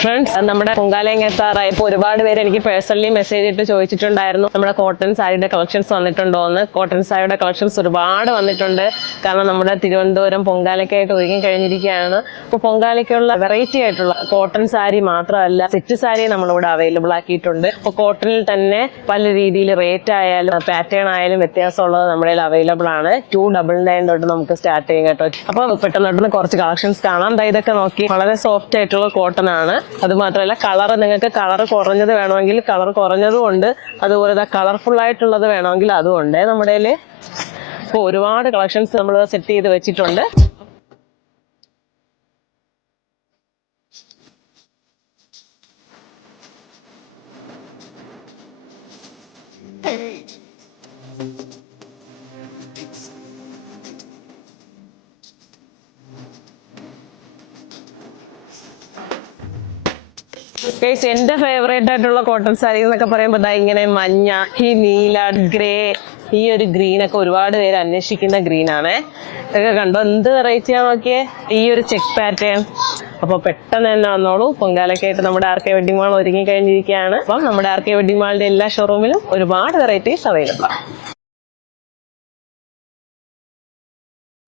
Friends, നമ്മുടെ പൊങ്കാലയും എത്താറായപ്പോൾ ഒരുപാട് പേര് എനിക്ക് പേഴ്സണലി മെസ്സേജ് ഇട്ട് ചോദിച്ചിട്ടുണ്ടായിരുന്നു നമ്മുടെ കോട്ടൺ സാരിയുടെ കളക്ഷൻസ് വന്നിട്ടുണ്ടോ എന്ന്. കോട്ടൺ സാരിയുടെ കളക്ഷൻസ് ഒരുപാട് വന്നിട്ടുണ്ട്. കാരണം നമ്മുടെ തിരുവനന്തപുരം പൊങ്കാലയ്ക്കായിട്ട് ഒരുങ്ങി കഴിഞ്ഞിരിക്കുകയാണ്. അപ്പോൾ പൊങ്കാലയ്ക്കുള്ള വെറൈറ്റി ആയിട്ടുള്ള കോട്ടൺ സാരി മാത്രമല്ല, സെറ്റ് സാരി നമ്മളിവിടെ അവൈലബിൾ ആക്കിയിട്ടുണ്ട്. അപ്പോൾ കോട്ടണിൽ തന്നെ പല രീതിയിൽ റേറ്റ് ആയാലും പാറ്റേൺ ആയാലും വ്യത്യാസമുള്ളത് നമ്മുടെ അവൈലബിൾ ആണ്. 299 തൊട്ട് നമുക്ക് സ്റ്റാർട്ട് ചെയ്യും കേട്ടോ. അപ്പോൾ പെട്ടെന്ന് കുറച്ച് കളക്ഷൻസ് കാണാം. ഇതൊക്കെ നോക്കി, വളരെ സോഫ്റ്റ് ആയിട്ടുള്ള കോട്ടൺ ആണ്. അത് മാത്രമല്ല, കളർ നിങ്ങൾക്ക് കളർ കുറഞ്ഞത് വേണമെങ്കിൽ കളർ കുറഞ്ഞതും ഉണ്ട്, അതുപോലെ കളർഫുൾ ആയിട്ടുള്ളത് വേണമെങ്കിൽ അതും ഉണ്ട് നമ്മുടെ കയ്യിൽ. അപ്പോൾ ഒരുപാട് കളക്ഷൻസ് നമ്മൾ സെറ്റ് ചെയ്ത് വെച്ചിട്ടുണ്ട്. എന്റെ ഫേവറേറ്റ് ആയിട്ടുള്ള കോട്ടൺ സാരി എന്നൊക്കെ പറയുമ്പോൾ ഇങ്ങനെ മഞ്ഞ, ഈ നീല, ഗ്രേ, ഈ ഒരു ഗ്രീൻ ഒക്കെ ഒരുപാട് പേര് അന്വേഷിക്കുന്ന ഗ്രീൻ ആണ്. ഇതൊക്കെ കണ്ടോ, എന്ത് വെറൈറ്റിയാ നോക്കിയേ, ഈ ഒരു ചെക്ക് പാറ്റേൺ. അപ്പോൾ പെട്ടെന്ന് തന്നെ വന്നോളൂ. പൊങ്കാലൊക്കെയായിട്ട് നമ്മുടെ ആർ.കെ. വെഡിങ് മാൾ ഒരുങ്ങി കഴിഞ്ഞിരിക്കുകയാണ്. അപ്പം നമ്മുടെ ആർ.കെ. വെഡിങ് മാളിന്റെ എല്ലാ ഷോറൂമിലും ഒരുപാട് വെറൈറ്റീസ് അവൈലബിൾ ആണ്.